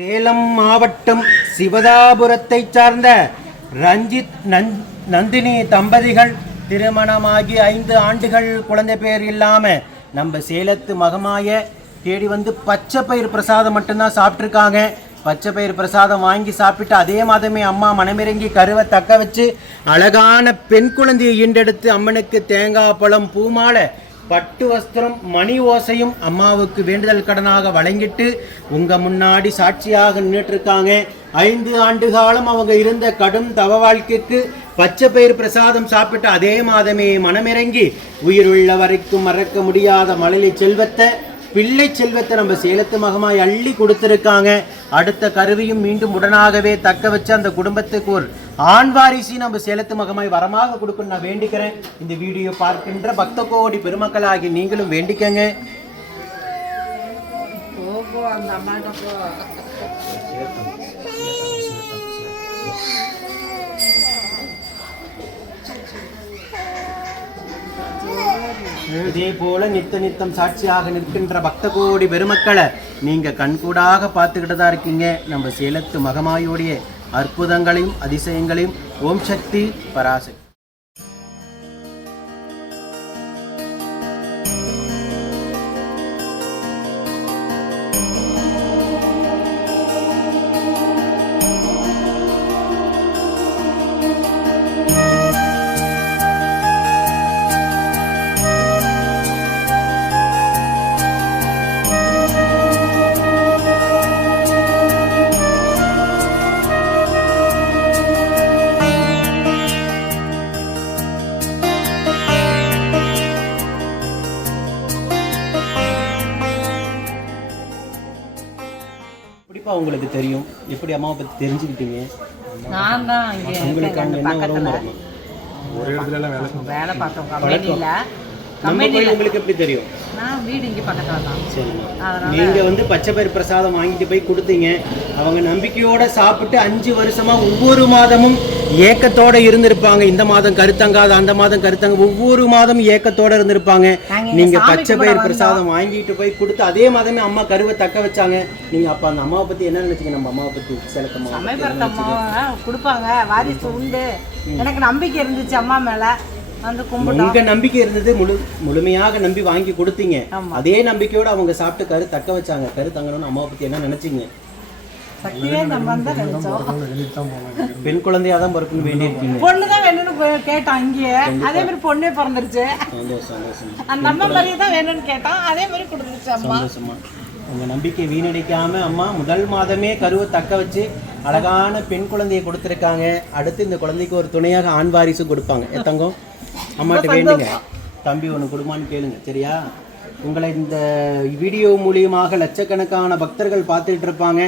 சேலம் மாவட்டம் சிவதாபுரத்தை சார்ந்த ரஞ்சித் நந் நந்தினி தம்பதிகள் திருமணமாகி ஐந்து ஆண்டுகள் குழந்தை பேர் இல்லாமல் நம்ம சேலத்து மகமாய தேடி வந்து பச்சை பயிர் பிரசாதம் மட்டும்தான் சாப்பிட்ருக்காங்க பச்சை பயிர் பிரசாதம் வாங்கி சாப்பிட்டு அதே மாதமே அம்மா மனமிறங்கி கருவை தக்க வச்சு அழகான பெண் குழந்தையை ஈண்டெடுத்து அம்மனுக்கு தேங்காய் பழம் பூமாலை பட்டு வஸ்திரம் மணி ஓசையும் அம்மாவுக்கு வேண்டுதல் கடனாக வழங்கிட்டு உங்க முன்னாடி சாட்சியாக நின்றுட்டு இருக்காங்க ஐந்து ஆண்டு காலம் அவங்க இருந்த கடும் தவ வாழ்க்கைக்கு பச்சை பயிர் பிரசாதம் சாப்பிட்டு அதே மாதமே மனமிறங்கி உயிருள்ள வரைக்கும் மறக்க முடியாத மழலை செல்வத்தை பிள்ளை செல்வத்தை நம்ம சேலத்து மகமாய் அள்ளி கொடுத்துருக்காங்க. அடுத்த கருவியும் மீண்டும் உடனாகவே தக்க வச்சு அந்த குடும்பத்துக்கு ஒரு ஆண் வாரிசை நம்ம சேலத்து மகமாய் வரமாக கொடுக்கணும் நான் வேண்டிக்கிறேன். இந்த வீடியோ பார்க்கின்ற பக்த கோடி பெருமக்களாகி நீங்களும் வேண்டிக்கங்க. இதே போல நித்த நித்தம் சாட்சியாக நிற்கின்ற பக்த கோடி பெருமக்களை நீங்க கண்கூடாக பார்த்துக்கிட்டு தான் இருக்கீங்க. நம்ம சேலத்து மகமாயோடைய அற்புதங்களையும் அதிசயங்களையும் ஓம் சக்தி பராசக்தி. எப்படிப்பா உங்களுக்கு தெரியும். எப்படி அம்மாவை பத்தி தெரிஞ்சுக்கிட்டீங்க? நான் தான் இங்கே உங்களுக்கு அங்க என்ன உறவு வேலை பார்த்தோம் கம்பெனியில் நம்ம கோயில் உங்களுக்கு எப்படி தெரியும்? நான் வீடு இங்கே பக்கத்தில் தான். சரிம்மா அதனால நீங்க வந்து பச்சை பயிர் பிரசாதம் வாங்கிட்டு போய் கொடுத்தீங்க. அவங்க நம்பிக்கையோட சாப்பிட்டு அஞ்சு வருஷமா ஒவ்வொரு மாதமும் ஏக்கத்தோட இருந்திருப்பாங்க. இந்த மாதம் கருத்தங்காத அந்த மாதம் கருத்தங்க ஒவ்வொரு மாதம் ஏக்கத்தோட இருந்திருப்பாங்க. நாங்க பச்சை பயிர். பிரசாதம் வாங்கிட்டு போய் கொடுத்து அதே மாதமே அம்மா கருவை தக்க வச்சாங்க. நீங்க அப்ப அந்த அம்மாவை பத்தி என்ன நினைச்சீங்க? நம்ம அம்மாவை பத்தி சமயபுரத்தம்மா கொடுப்பாங்க. வாரிசு உண்டு. எனக்கு நம்பிக்கை இருந்துச்சு அம்மா மேலே. வந்து உங்க நம்பிக்கை இருந்தது முழு முழுமையாக நம்பி வாங்கி கொடுத்தீங்க. அதே நம்பிக்கையோட அவங்க சாப்பிட்டு கரு தக்க வச்சாங்க. கரு தங்கணும்னு அம்மாவை பத்தி என்ன நினைச்சீங்க? பெண் குழந்தையா தான் பிறக்கணும் வேண்டியிருக்கீங்க. பொண்ணு தான் வேணும்னு கேட்டான் இங்கேயே. அதே மாதிரி பொண்ணே பிறந்துருச்சு. அந்த அம்மா மாதிரியே தான் வேணும்னு கேட்டான். அதே மாதிரி கொடுத்துருச்சு அம்மா. உங்க நம்பிக்கை வீணடிக்காம அம்மா முதல் மாதமே கருவை தக்க வச்சு அழகான பெண் குழந்தையை கொடுத்துருக்காங்க. அடுத்து இந்த குழந்தைக்கு ஒரு துணையாக ஆண் வாரிசும் கொடுப்பாங்க. தங்கம்? அம்மாட்ட வேண்டுங்க. தம்பி ஒன்று கொடுமான்னு கேளுங்க சரியா? உங்களை இந்த வீடியோ மூலியமாக லட்சக்கணக்கான பக்தர்கள் பார்த்துட்டு இருப்பாங்க.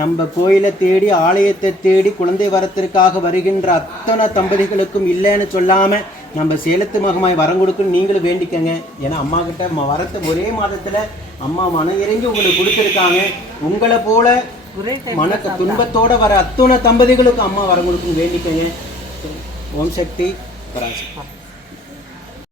நம்ம கோயிலை தேடி ஆலயத்தை தேடி குழந்தை வரத்திற்காக வருகின்ற அத்தனை தம்பதிகளுக்கும் இல்லைன்னு சொல்லாம நம்ம சேலத்து மகமாய் வரம் கொடுக்குன்னு நீங்களும் வேண்டிக்கங்க. ஏன்னா அம்மா கிட்ட வரத்தை ஒரே மாதத்துல அம்மா மன இறங்கி உங்களுக்கு கொடுத்துருக்காங்க. உங்களை போல மன துன்பத்தோட வர அத்துணை தம்பதிகளுக்கும் அம்மா வரம் கொடுக்குன்னு வேண்டிக்கங்க. ஓம் சக்தி பராசக்தி